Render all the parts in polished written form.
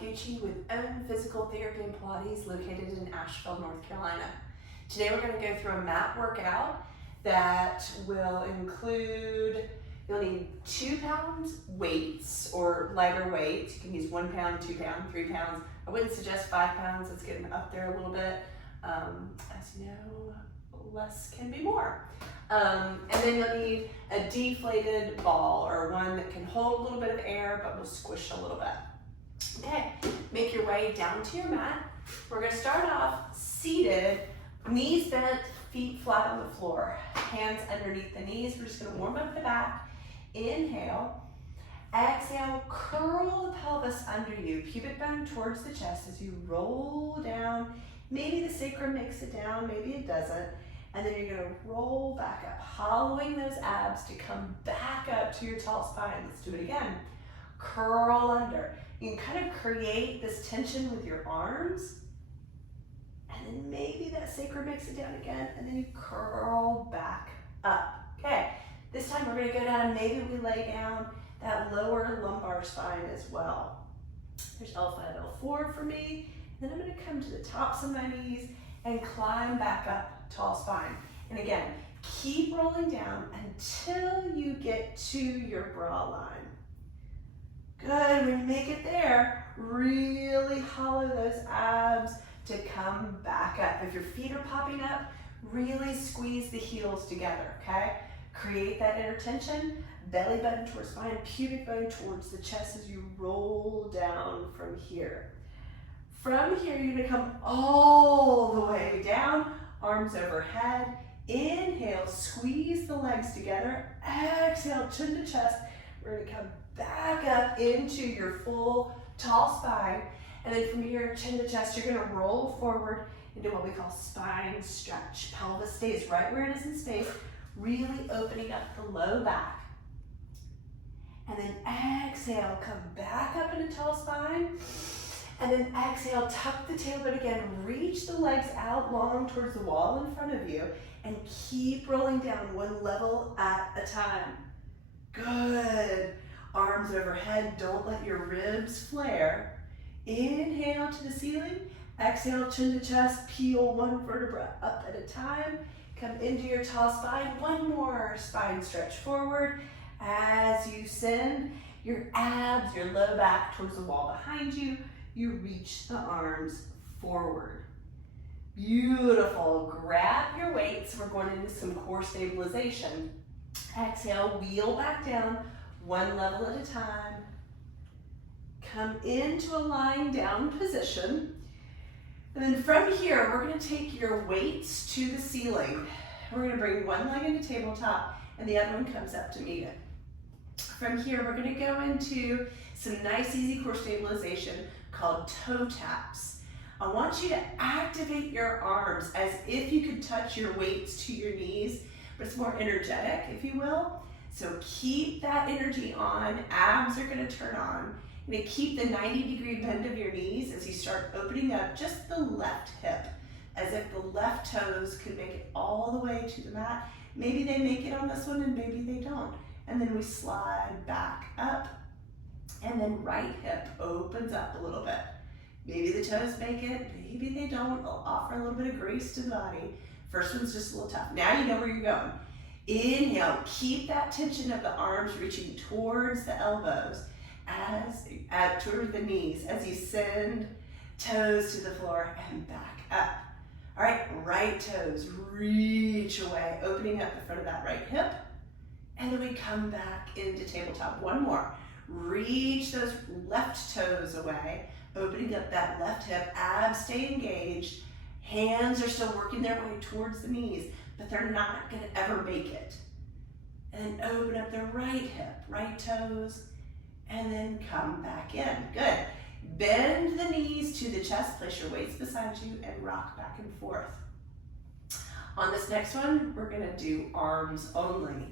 Gucci with Own Physical Therapy and Pilates located in Asheville, North Carolina. Today we're going to go through a mat workout that will include, you'll need 2 pounds weights or lighter weights. You can use 1 pound, 2 pound, 3 pounds. I wouldn't suggest 5 pounds, it's getting up there a little bit. As you know, less can be more. And then you'll need a deflated ball or one that can hold a little bit of air but will squish a little bit. Okay, make your way down to your mat. We're going to start off seated, knees bent, feet flat on the floor, hands underneath the knees. We're just going to warm up the back. Inhale. Exhale, curl the pelvis under you, pubic bone towards the chest as you roll down. Maybe the sacrum makes it down, maybe it doesn't. And then you're going to roll back up, hollowing those abs to come back up to your tall spine. Let's do it again. Curl under. You can kind of create this tension with your arms, and then maybe that sacrum makes it down again, and then you curl back up. Okay, this time we're going to go down and maybe we lay down that lower lumbar spine as well. There's L5, L4 for me. Then I'm going to come to the tops of my knees and climb back up, tall spine. And again, keep rolling down until you get to your bra line. Good, when you make it there, really hollow those abs to come back up. If your feet are popping up, really squeeze the heels together, okay? Create that inner tension, belly button towards spine, pubic bone towards the chest as you roll down from here. From here, you're gonna come all the way down, arms overhead. Inhale, squeeze the legs together. Exhale, chin to chest. We're gonna come back up into your full tall spine. And then from here, chin to chest, you're gonna roll forward into what we call spine stretch. Pelvis stays right where it is in space, really opening up the low back. And then exhale, come back up into tall spine. And then exhale, tuck the tailbone again, reach the legs out long towards the wall in front of you, and keep rolling down one level at a time. Good. Arms overhead, don't let your ribs flare. Inhale to the ceiling, exhale, chin to chest, peel one vertebra up at a time. Come into your tall spine, one more spine stretch forward. As you send your abs, your low back towards the wall behind you, you reach the arms forward. Beautiful. Grab your weights. We're going into some core stabilization. Exhale, wheel back down, one level at a time. Come into a lying down position. And then from here, we're going to take your weights to the ceiling. We're going to bring one leg into tabletop and the other one comes up to meet it. From here, we're going to go into some nice, easy core stabilization called toe taps. I want you to activate your arms as if you could touch your weights to your knees, but it's more energetic, if you will. So keep that energy on. Abs are going to turn on. You're going to keep the 90-degree bend of your knees as you start opening up just the left hip, as if the left toes could make it all the way to the mat. Maybe they make it on this one and maybe they don't. And then we slide back up, and then right hip opens up a little bit. Maybe the toes make it, maybe they don't. I'll offer a little bit of grace to the body. First one's just a little tough. Now you know where you're going. Inhale, keep that tension of the arms reaching towards the elbows, towards the knees as you send toes to the floor and back up. All right, right toes reach away, opening up the front of that right hip. And then we come back into tabletop. One more. Reach those left toes away, opening up that left hip. Abs stay engaged. Hands are still working their way towards the knees, but they're not going to ever make it. And then open up the right hip, right toes, and then come back in. Good. Bend the knees to the chest. Place your weights beside you and rock back and forth. On this next one, we're going to do arms only.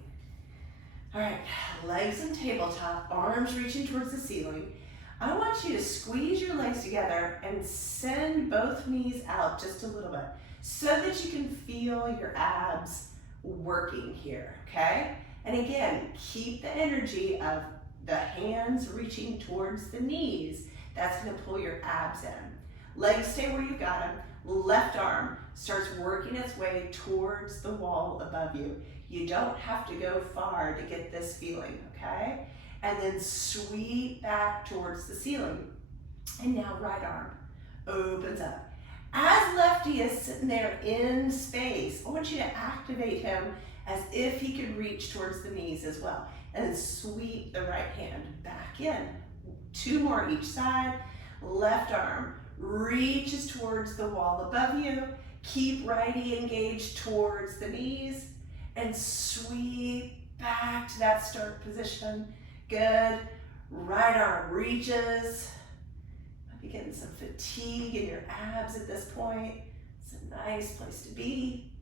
All right, legs in tabletop, arms reaching towards the ceiling. I want you to squeeze your legs together and send both knees out just a little bit so that you can feel your abs working here, okay? And again, keep the energy of the hands reaching towards the knees That's gonna pull your abs in. Legs stay where you got them. Left arm starts working its way towards the wall above you. You don't have to go far to get this feeling, okay? And then sweep back towards the ceiling. And now right arm opens up. As lefty is sitting there in space, I want you to activate him as if he could reach towards the knees as well. And then sweep the right hand back in. 2 more each side. Left arm reaches towards the wall above you. Keep righty engaged towards the knees and sweep back to that start position. Good. Right arm reaches. Might be getting some fatigue in your abs at this point. It's a nice place to be.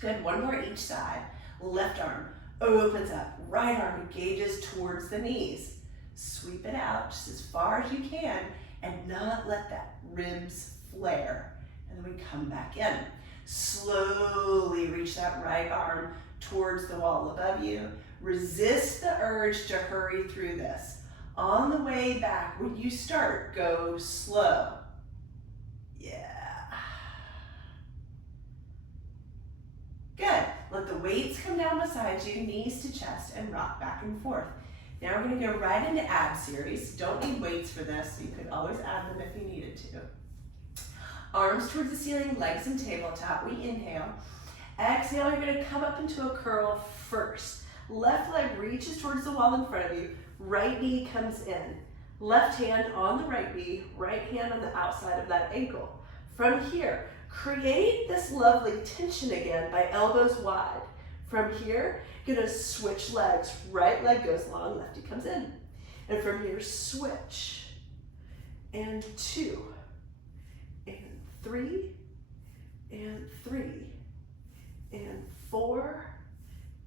Good. 1 more each side. Left arm opens up. Right arm engages towards the knees. Sweep it out just as far as you can and not let that ribs flare. And then we come back in. Slowly reach that right arm towards the wall above you. Resist the urge to hurry through this. On the way back, when you start, go slow. Yeah. Good. Let the weights come down beside you, knees to chest, and rock back and forth. Now we're going to go right into ab series. Don't need weights for this, so you could always add them if you needed to. Arms towards the ceiling, legs in tabletop. We inhale. Exhale, you're going to come up into a curl first. Left leg reaches towards the wall in front of you. Right knee comes in. Left hand on the right knee, right hand on the outside of that ankle. From here, create this lovely tension again by elbows wide. From here, you're going to switch legs. Right leg goes long, lefty comes in. And from here, switch. And 2. And 3. And 3. And 4.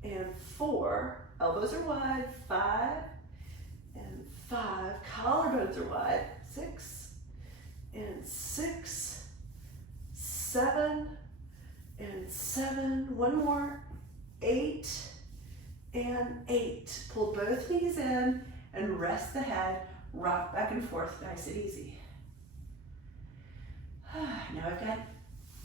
And 4. Elbows are wide. 5. And 5. Collarbones are wide. 6. And 6. 7. And 7. 1 more. 8. And 8. Pull both knees in and rest the head. Rock back and forth, nice and easy. Now I've got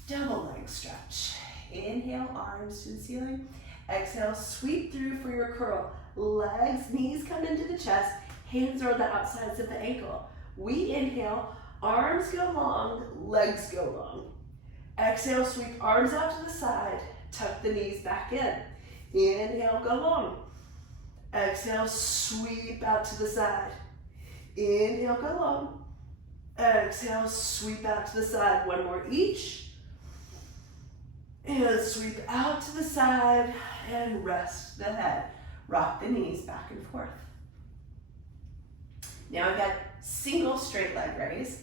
double leg stretch. Inhale, arms to the ceiling. Exhale, sweep through for your curl. Legs, knees come into the chest. Hands are on the outsides of the ankle. We inhale, arms go long, legs go long. Exhale, sweep arms out to the side. Tuck the knees back in. Inhale, go long. Exhale, sweep out to the side. Inhale, go long. Exhale, sweep out to the side. 1 more each. And sweep out to the side and rest the head. Rock the knees back and forth. Now I've got single straight leg raise.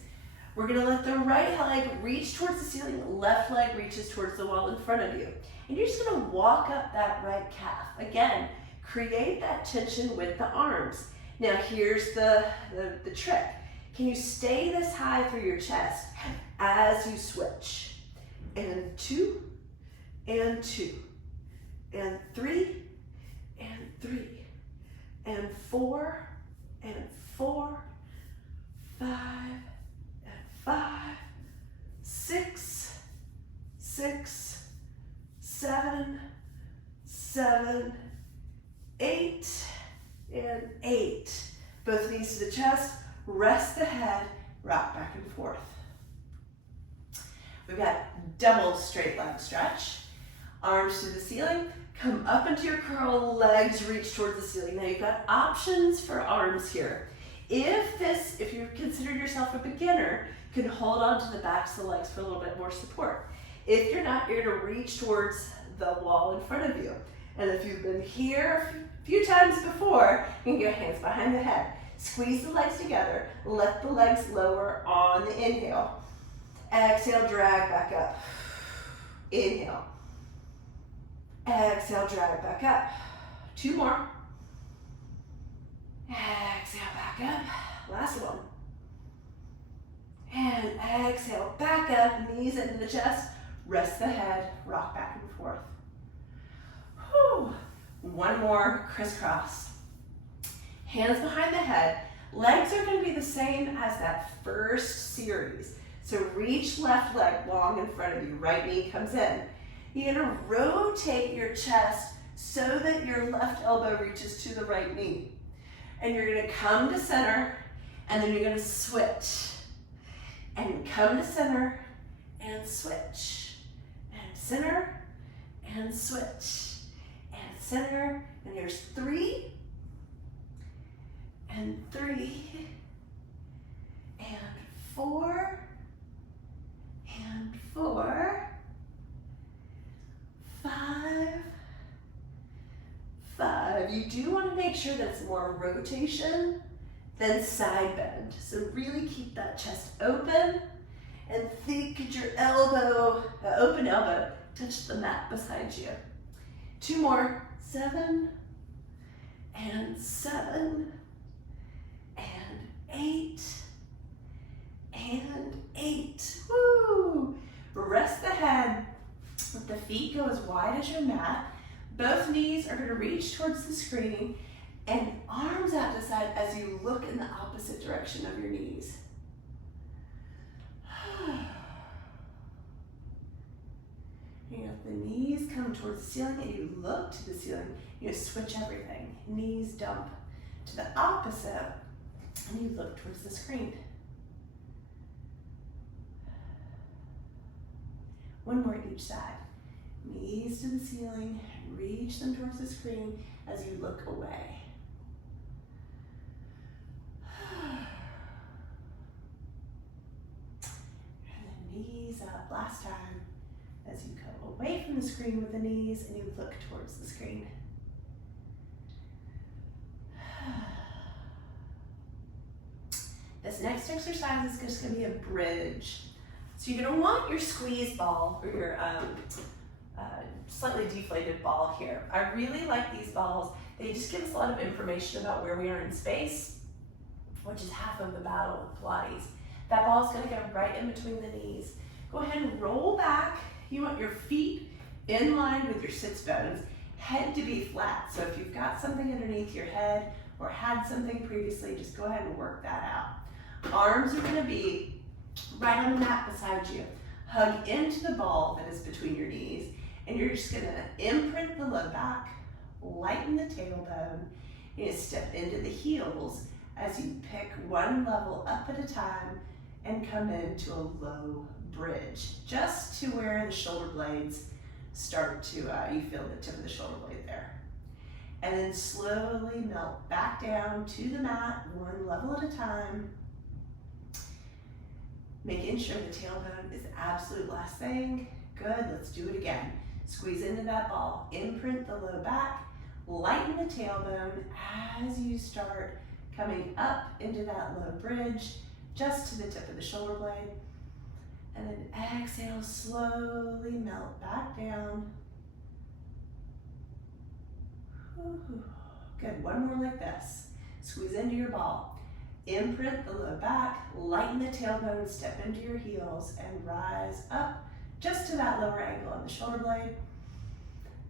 We're going to let the right leg reach towards the ceiling, left leg reaches towards the wall in front of you. And you're just going to walk up that right calf. Again, create that tension with the arms. Now here's the trick. Can you stay this high through your chest as you switch? And 2, and 2, and 3, and 3, and 4, and 4, 5, and 5, 6, 6, 7, 7, 8, and 8. Both knees to the chest, rest the head, rock back and forth. We've got double straight leg stretch. Arms to the ceiling, come up into your curl, legs reach towards the ceiling. Now you've got options for arms here. If you consider yourself a beginner, you can hold on to the backs of the legs for a little bit more support. If you're not, you're going to reach towards the wall in front of you. And if you've been here a few times before, you can go hands behind the head. Squeeze the legs together, let the legs lower on the inhale. Exhale, drag back up. Inhale. Exhale, drag back up. 2 more. Exhale, back up. Last one. And exhale, back up, knees into the chest. Rest the head, rock back and forth. Whew. 1 more, crisscross. Hands behind the head, Legs are going to be the same as that first series. So reach left leg long in front of you, right knee comes in. You're going to rotate your chest so that your left elbow reaches to the right knee. And you're going to come to center, and then you're going to switch. And come to center, and switch. And center, and switch. And center, and here's 3, and 3, and 4, and 4, 5, 5. You do want to make sure that it's more rotation than side bend. So really keep that chest open and think at your elbow, open elbow, touch the mat beside you. 2 more, 7, and 7, and 8, and 8. Woo! Rest the head. Let the feet go as wide as your mat. Both knees are going to reach towards the screen, and arms out to side as you look in the opposite direction of your knees. You got the knees come towards the ceiling, and you look to the ceiling. You switch everything. Knees dump to the opposite, and you look towards the screen. One more each side. Knees to the ceiling, reach them towards the screen as you look away. And then knees up, last time, as you go away from the screen with the knees and you look towards the screen. This next exercise is just going to be a bridge. So you're going to want your squeeze ball or your slightly deflated ball here. I really like these balls. They just give us a lot of information about where we are in space, which is half of the battle of Pilates. That ball is going to go right in between the knees. Go ahead and roll back. You want your feet in line with your sits bones, head to be flat. So if you've got something underneath your head or had something previously, just go ahead and work that out. Arms are going to be right on the mat beside you. Hug into the ball that is between your knees, and you're just going to imprint the low back, lighten the tailbone. You're going to step into the heels as you pick one level up at a time and come into a low bridge, just to where the shoulder blades start to, you feel the tip of the shoulder blade there. And then slowly melt back down to the mat, one level at a time, making sure the tailbone is the absolute last thing. Good, let's do it again. Squeeze into that ball, imprint the low back, lighten the tailbone as you start coming up into that low bridge, just to the tip of the shoulder blade. And then exhale, slowly melt back down. Good, one more like this. Squeeze into your ball. Imprint the low back, lighten the tailbone, step into your heels, and rise up just to that lower angle on the shoulder blade.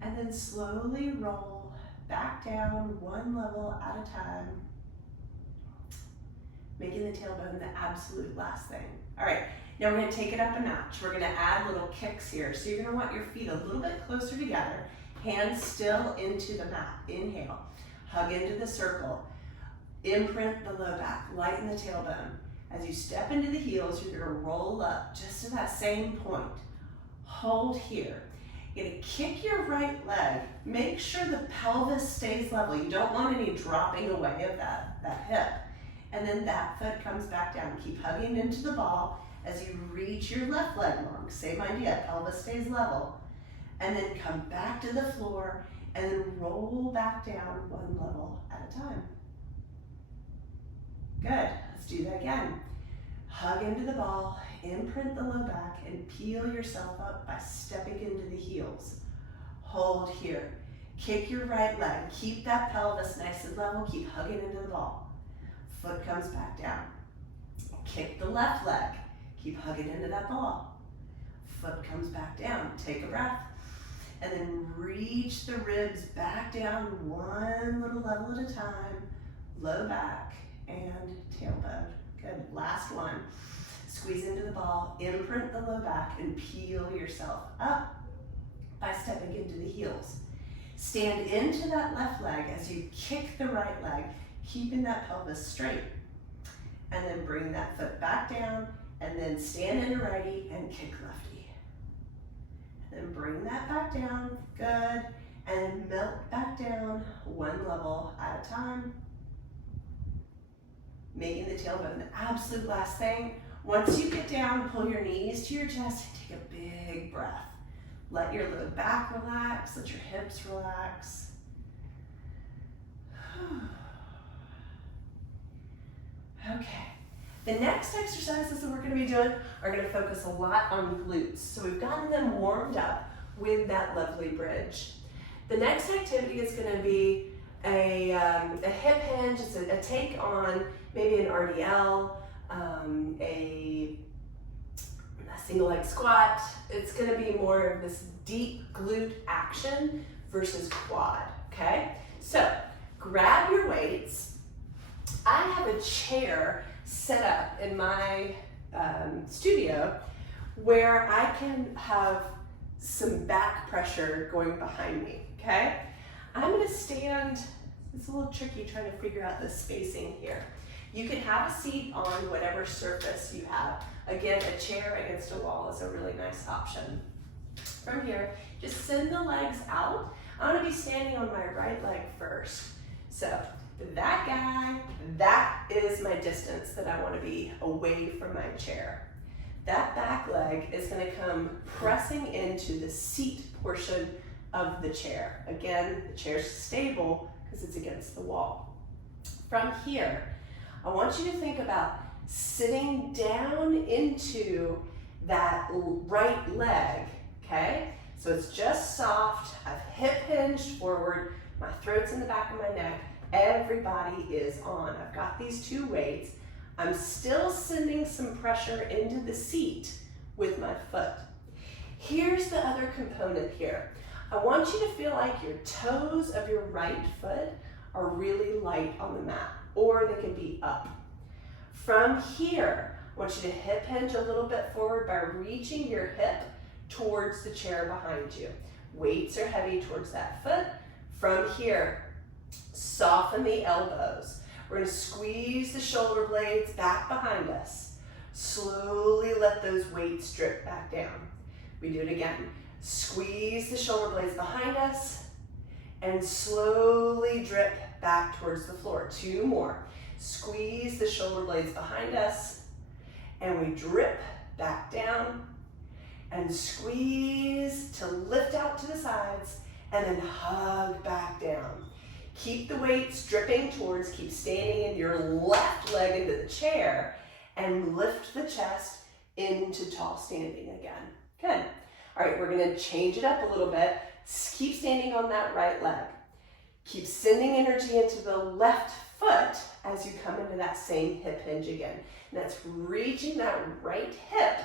And then slowly roll back down one level at a time, making the tailbone the absolute last thing. All right, now we're going to take it up a notch. We're going to add little kicks here. So you're going to want your feet a little bit closer together, hands still into the mat. Inhale, hug into the circle. Imprint the low back, lighten the tailbone. As you step into the heels, you're going to roll up just to that same point. Hold here. You're going to kick your right leg. Make sure the pelvis stays level. You don't want any dropping away of that hip. And then that foot comes back down. Keep hugging into the ball as you reach your left leg long. Same idea, pelvis stays level. And then come back to the floor and then roll back down one level at a time. Good, let's do that again. Hug into the ball, imprint the low back, and peel yourself up by stepping into the heels. Hold here. Kick your right leg. Keep that pelvis nice and level. Keep hugging into the ball. Foot comes back down. Kick the left leg. Keep hugging into that ball. Foot comes back down. Take a breath. And then reach the ribs back down one little level at a time. Low back. and tailbone. Good, last one. Squeeze into the ball, imprint the low back, and peel yourself up by stepping into the heels. Stand into that left leg as you kick the right leg, keeping that pelvis straight. And then bring that foot back down, and then stand into righty and kick lefty. And then bring that back down, good. And melt back down one level at a time. Making the tailbone the absolute last thing. Once you get down, pull your knees to your chest and take a big breath. Let your low back relax, let your hips relax. Okay, the next exercises that we're going to be doing are going to focus a lot on glutes. So we've gotten them warmed up with that lovely bridge. The next activity is going to be a hip hinge. It's a take on maybe an RDL, a single leg squat. It's going to be more of this deep glute action versus quad, okay? So grab your weights. I have a chair set up in my studio where I can have some back pressure going behind me, okay? I'm gonna stand, it's a little tricky trying to figure out the spacing here. You can have a seat on whatever surface you have. Again, a chair against a wall is a really nice option. From here, just send the legs out. I'm gonna be standing on my right leg first. So that guy, that is my distance that I wanna be away from my chair. That back leg is gonna come pressing into the seat portion of the chair. Again, the chair's stable because it's against the wall. From here, I want you to think about sitting down into that right leg, okay? So it's just soft, I've hip hinged forward, my throat's in the back of my neck, everybody is on. I've got these two weights. I'm still sending some pressure into the seat with my foot. Here's the other component here. I want you to feel like your toes of your right foot are really light on the mat, or they can be up. From here, I want you to hip hinge a little bit forward by reaching your hip towards the chair behind you. Weights are heavy towards that foot. From here, soften the elbows. We're going to squeeze the shoulder blades back behind us. Slowly let those weights drip back down. We do it again. Squeeze the shoulder blades behind us and slowly drip back towards the floor. Two more. Squeeze the shoulder blades behind us and we drip back down and squeeze to lift out to the sides and then hug back down. Keep the weights dripping towards, keep standing in your left leg into the chair and lift the chest into tall standing again. Good. All right, we're gonna change it up a little bit. Keep standing on that right leg. Keep sending energy into the left foot as you come into that same hip hinge again. And that's reaching that right hip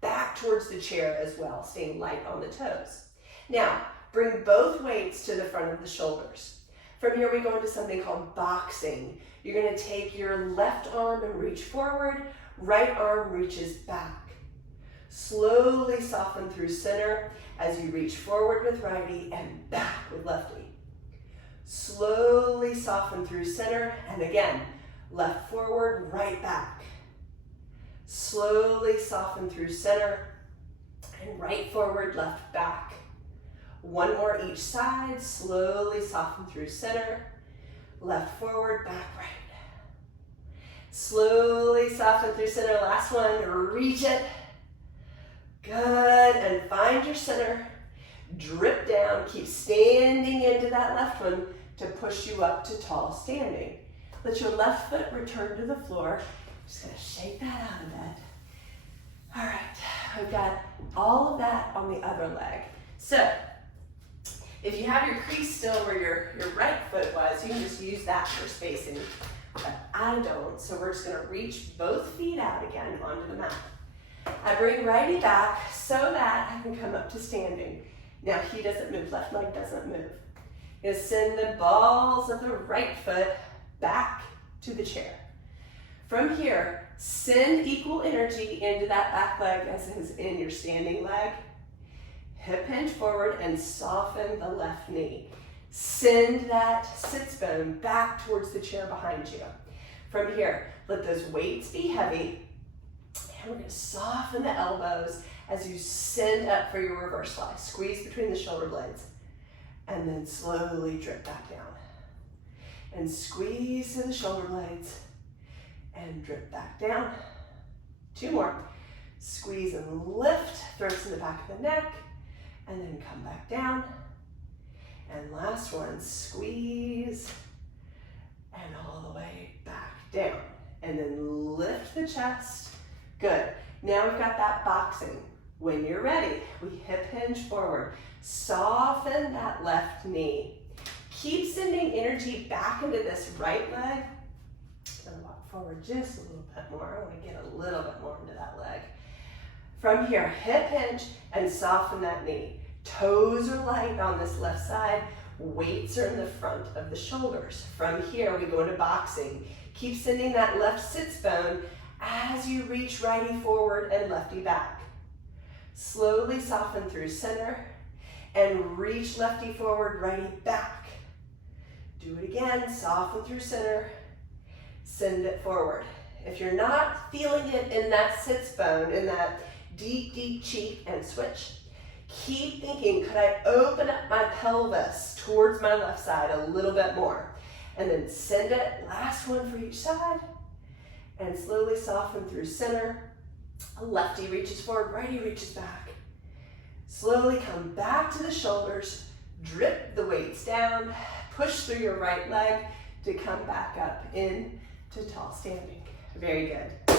back towards the chair as well, staying light on the toes. Now, bring both weights to the front of the shoulders. From here, we go into something called boxing. You're gonna take your left arm and reach forward, right arm reaches back. Slowly soften through center as you reach forward with righty and back with lefty. Slowly soften through center, and again, left forward, right back. Slowly soften through center, and right forward, left back. One more each side, slowly soften through center, left forward, back right. Slowly soften through center, last one, reach it. Good, and find your center, drip down, keep standing into that left one to push you up to tall standing. Let your left foot return to the floor. Just gonna shake that out a bit. All right, we've got all of that on the other leg. So, if you have your crease still where your right foot was, you can just use that for spacing, but I don't, so we're just gonna reach both feet out again onto the mat. I bring righty back so that I can come up to standing. Now he doesn't move, left leg doesn't move. I'm gonna send the balls of the right foot back to the chair. From here, send equal energy into that back leg as is in your standing leg. Hip hinge forward and soften the left knee. Send that sits bone back towards the chair behind you. From here, let those weights be heavy. And we're going to soften the elbows as you send up for your reverse fly. Squeeze between the shoulder blades. And then slowly drip back down. And squeeze to the shoulder blades. And drip back down. 2 more. Squeeze and lift. Throats in the back of the neck. And then come back down. And last one, squeeze. And all the way back down. And then lift the chest. Good. Now we've got that boxing. When you're ready, we hip hinge forward. Soften that left knee. Keep sending energy back into this right leg. I'm going to walk forward just a little bit more. I want to get a little bit more into that leg. From here, hip hinge and soften that knee. Toes are light on this left side. Weights are in the front of the shoulders. From here, we go into boxing. Keep sending that left sits bone as you reach righty forward and lefty back. Slowly soften through center and reach lefty forward, righty back. Do it again, soften through center, send it forward. If you're not feeling it in that sits bone, in that deep, deep cheek and switch, keep thinking, could I open up my pelvis towards my left side a little bit more? And then send it, last one for each side, and slowly soften through center. Lefty reaches forward, righty reaches back. Slowly come back to the shoulders, drip the weights down, push through your right leg to come back up in to tall standing. Very good.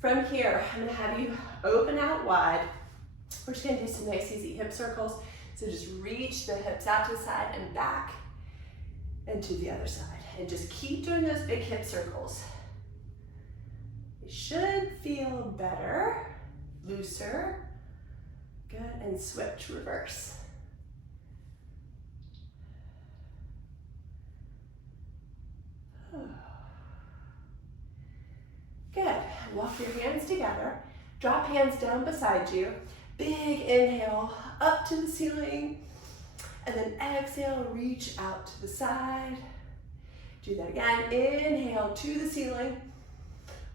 From here, I'm gonna have you open out wide. We're just gonna do some nice easy hip circles. So just reach the hips out to the side and back and to the other side. And just keep doing those big hip circles. You should feel better, looser. Good, and switch, reverse. Good, walk your hands together. Drop hands down beside you. Big inhale, up to the ceiling. And then exhale, reach out to the side. Do that again. Inhale to the ceiling.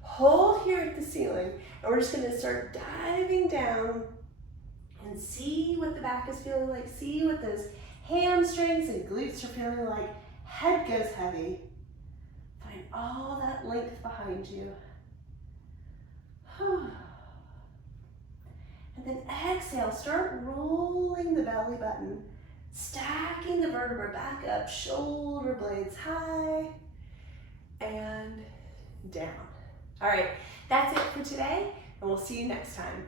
Hold here at the ceiling. And we're just gonna start diving down and see what the back is feeling like. See what those hamstrings and glutes are feeling like. Head goes heavy. Find all that length behind you. And then exhale, start rolling the belly button. Stacking the vertebra back up, shoulder blades high and down. All right, that's it for today, and we'll see you next time.